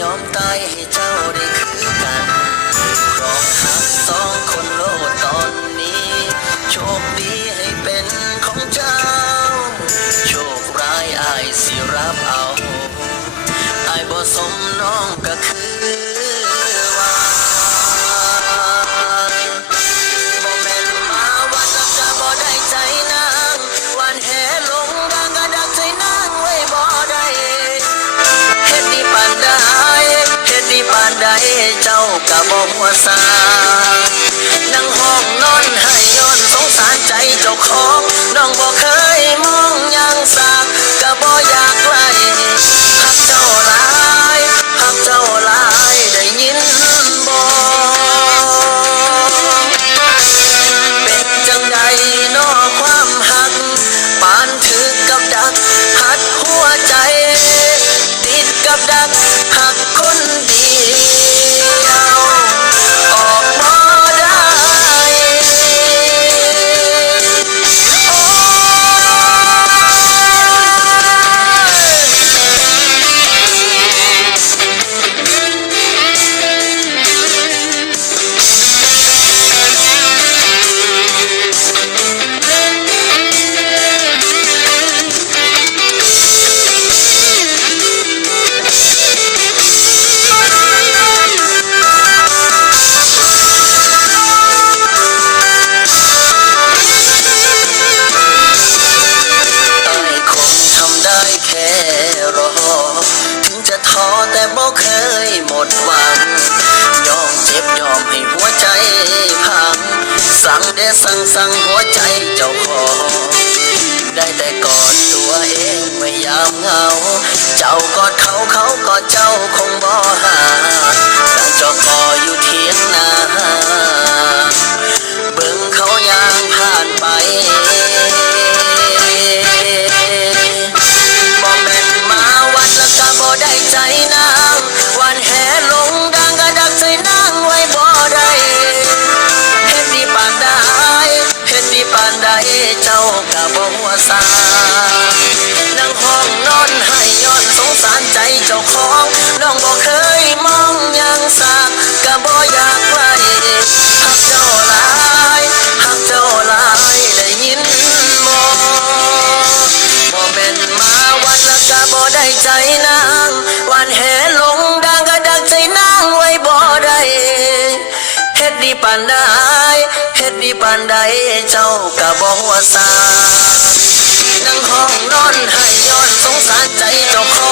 ยอมตายให้เจ้าได้คือกันครองหักสองคนโลดตอนนี้โชคดีให้เป็นของเจ้าโชคร้ายอายสิรับเอาอายบ่สมน้องก็คือว่าบ่แม่นมาวัดแล้วก็บ่ได้ใจนางวันแห่ลงดังก็ดักใจนางไว้บ่ได้เฮ็ดดีปานใดเฮ็ดดีปานใดเจ้าก็บ่หัวซานั่งห้องนอนให้ย้อนสงสารใจเจ้าของน้องบ่เคยมองยังสักก็บ่อยากไกลหักเจ้าหลายหักเจ้าหลายได้ยินบ่เป็นจังใดน้อความหักปานถึกกับดักหัดหัวใจติดกับดักหักคนเดียวออกบ่ได้ ตายคงทำได้แค่รอถึงจะท้อแต่บ่เคยหมดหวังยอมเจ็บยอมให้หัวใจพังสั่งได้สั่งหัวใจเจ้าของได้แต่กอดตัวเองไม่ยามเหงาเจ้ากอดเขาเขากอดเจ้าคงบ่หาดังจอกออยู่เทียงนาเบิ่งเขาย่างผ่านไปบ่แม่นมาวัดแล้วก็บ่ได้ใจนางวันแห่ลงดังก็ดักใจนางไว้บ่ได้เฮ็ดดีปานใดเฮ็ดดีปานใดเจ้าก็บ่หัวซานั่งห้องนอนให้ย้อนสงสารใจเจ้าของน้องบ่เคยมองยังสักก็บ่อยากไกลหักเจ้าหลายหักเจ้าหลายได้ยินบ่บ่แม่นมาวัดแล้วก็บ่ได้ใจนางวันแห่ลงดังก็ดักใจนางไว้บ่ได้เฮ็ดดีปานใดเฮ็ดดีปานใดเจ้าก็บ่หัวซานั่งห้องนอนให้ย้อนสงสารใจเจ้าของ